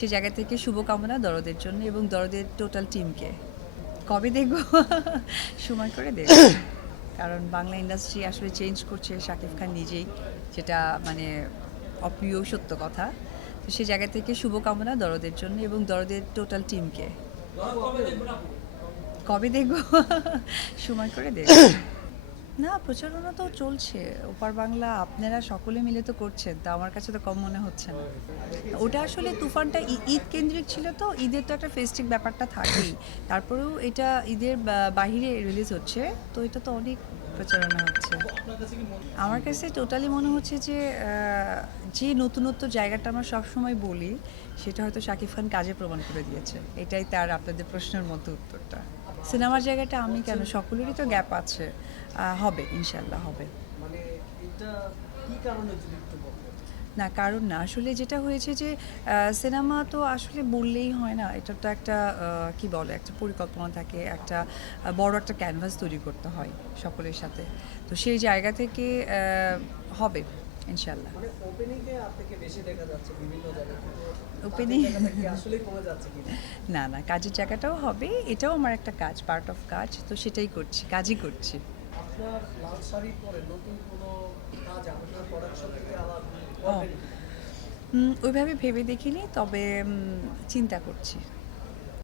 সে জায়গা থেকে শুভকামনা দরদের জন্য এবং দরদের টোটাল টিমকে কবে দেখব? সময় করে দেখব। কারণ বাংলা ইন্ডাস্ট্রি আসলে চেঞ্জ করছে শাকিব খান নিজেই, যেটা মানে অপ্রিয় সত্য কথা। তো সে জায়গা থেকে শুভকামনা দরদের জন্য এবং দরদের টোটাল টিমকে কবে দেখব? সময় করে দেখব। না, প্রচারণা তো চলছে। ওপার বাংলা আপনারা সকলে মিলে তো করছেন, তা আমার কাছে তো কম মনে হচ্ছে না। ওটা আসলে তুফানটা ঈদ কেন্দ্রিক ছিল তো, ঈদের তো একটা ফেস্টিক ব্যাপারটা থাকেই। তারপরেও এটা ঈদের বাহিরে রিলিজ হচ্ছে, তো এটা তো অনেক প্রচারণা হচ্ছে। আমার কাছে টোটালি মনে হচ্ছে যে যে নতুনত্ব জায়গাটা আমরা সবসময় বলি, সেটা হয়তো শাকিব খান কাজে প্রমাণ করে দিয়েছে। এটাই তার আপনাদের প্রশ্নের মতো উত্তরটা। সিনেমার জায়গাটা আমি কেন? সকলেরই তো গ্যাপ আছে। হবে ইনশাল্লাহ হবে। মানে না কারণ না আসলে যেটা হয়েছে যে সিনেমা তো আসলে বললেই হয় না এটা তো একটা কি বলে একটা পরিকল্পনা থাকে একটা বড় একটা ক্যানভাস তৈরি করতে হয় সকলের সাথে। তো সেই জায়গা থেকে হবে। ইনশাল্লাহ মানে ওপেনিং না না কাজের জায়গাটাও হবে এটাও আমার একটা কাজ পার্ট অফ কাজ তো সেটাই করছি কাজই করছি। ওইভাবে ভেবে দেখিনি তবে চিন্তা করছি।